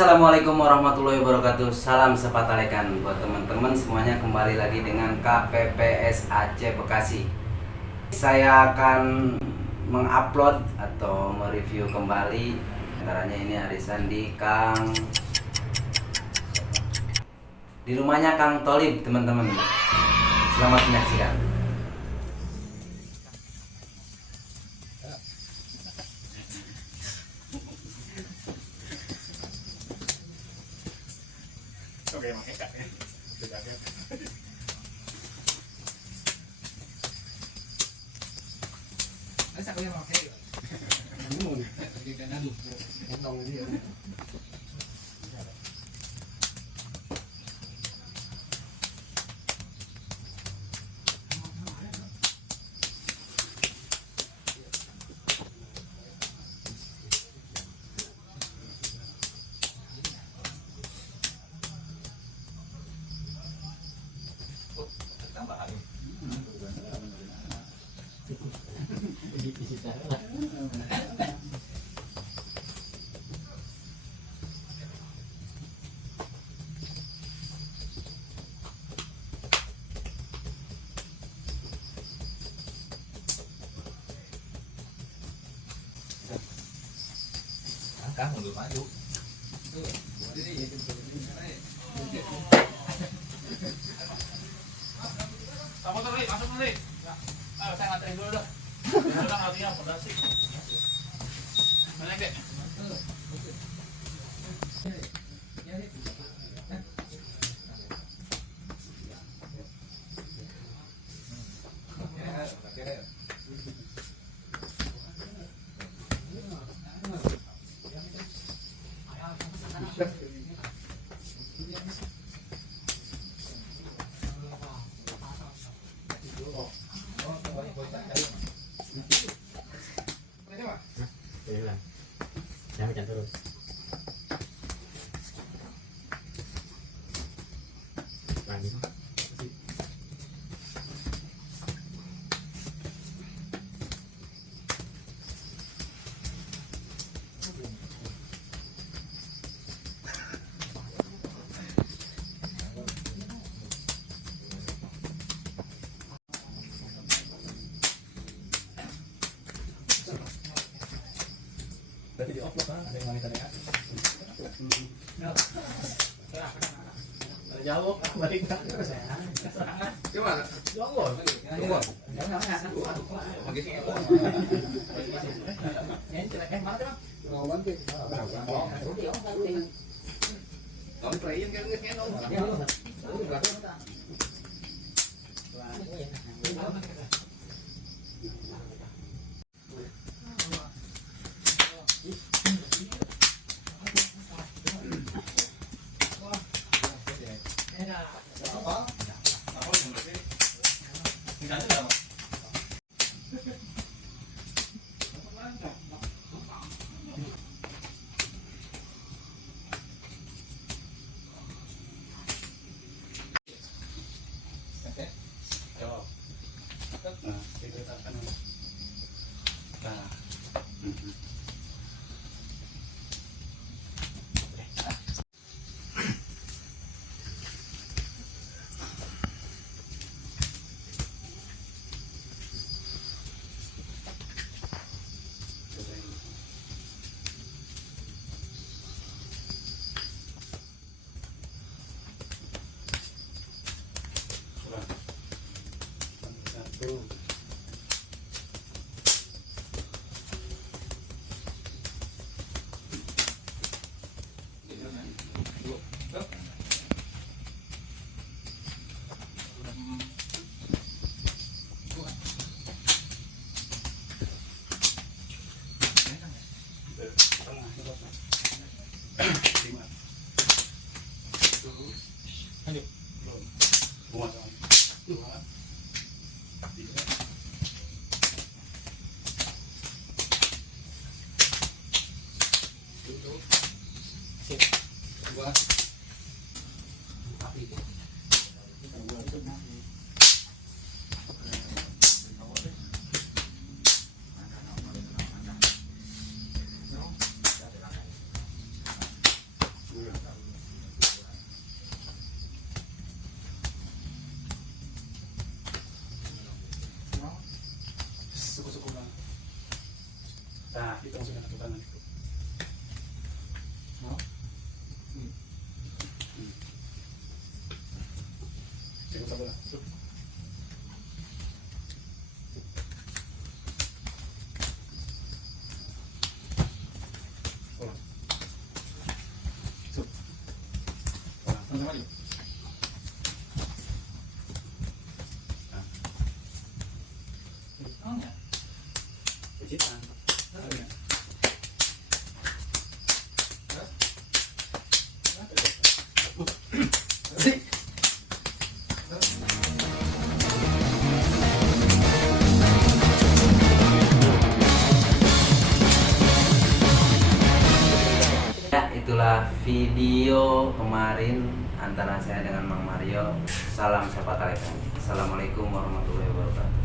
Assalamualaikum warahmatullahi wabarakatuh. Salam sepatalekan buat teman-teman semuanya, kembali lagi dengan KPPS Aceh Bekasi. Saya akan mengupload atau mereview kembali, antaranya ini arisan di rumahnya Kang Tholib, teman-teman. Selamat menyaksikan. Oke, makanya kak ya. Asa ko yung mga kayo. Ano mo? Hindi ka nalo. Ang tawag niya. Cá mundur maju. Kamu tuh masuk nih. Ayo saya nganterin dulu dah. Udah artinya fondasi. Mana dek? Jangan macam terus. Lagi. Berarti di upload kan? Ada yang wanita ya? Jauh, balik kan? Gimana? Jauh. Jauh. Pakai sini. Ini celek mana tuh? Mau bantu. Kamu train kan nggak dong? Nah, kita masukkan ke tangan itu. Mau? Cek usah bola. Tuh. Bola. Tuh. Bola. Sama-sama juga. Nah. Oh, ya. Kejutan. Oh, ya. Ya, itulah video kemarin antara saya dengan Mang Mario. Salam Sapatalekan. Assalamualaikum warahmatullahi wabarakatuh.